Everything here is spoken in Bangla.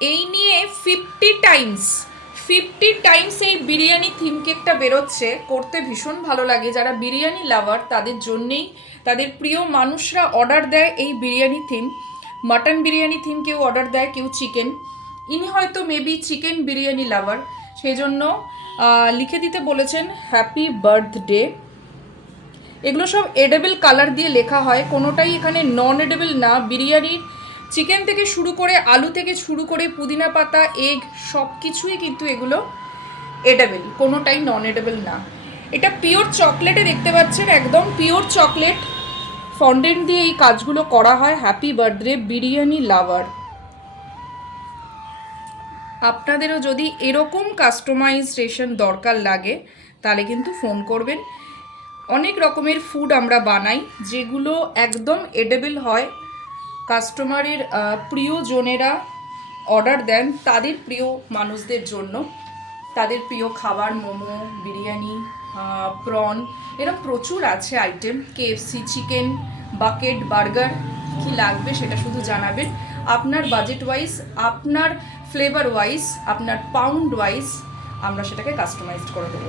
এই নিয়ে 50 টাইমস এই বিরিয়ানি থিম কেকটা বেরোচ্ছে, করতে ভীষণ ভালো লাগে। যারা বিরিয়ানি লাভার তাদের জন্যেই, তাদের প্রিয় মানুষরা অর্ডার দেয় এই biryani theme. Mutton biryani theme কেউ অর্ডার দেয়, কেউ চিকেন। ইনি হয়তো মেবি চিকেন বিরিয়ানি লাভার, সেই জন্য লিখে দিতে বলেছেন হ্যাপি বার্থডে। এগুলো সব এডেবল কালার দিয়ে লেখা হয়, কোনোটাই এখানে নন এডেবল না। বিরিয়ানির চিকেন থেকে শুরু করে, আলু থেকে শুরু করে, পুদিনা পাতা, এগ, সব কিছুই কিন্তু এগুলো এডেবল, কোনোটাই নন এডেবল না। এটা পিওর চকলেটে দেখতে পাচ্ছেন, একদম পিওর চকলেট ফন্ডেন্ট দিয়ে এই কাজগুলো করা হয়। হ্যাপি বার্থডে বিরিয়ানি লাভার। আপনাদেরও যদি এরকম কাস্টমাইজেশন দরকার লাগে তাহলে কিন্তু ফোন করবেন। অনেক রকমের ফুড আমরা বানাই যেগুলো একদম এডেবল হয়। কাস্টমারের প্রিয়জনেরা অর্ডার দেন তাদের প্রিয় মানুষদের জন্য, তাদের প্রিয় খাবার, মোমো, বিরিয়ানি, প্রন, এরকম প্রচুর আছে item. KFC, chicken, bucket, burger, কি লাগবে সেটা শুধু জানাবেন। আপনার বাজেট ওয়াইজ, আপনার ফ্লেভার ওয়াইজ, আপনার পাউন্ড ওয়াইজ আমরা সেটাকে কাস্টমাইজড করে দেবো।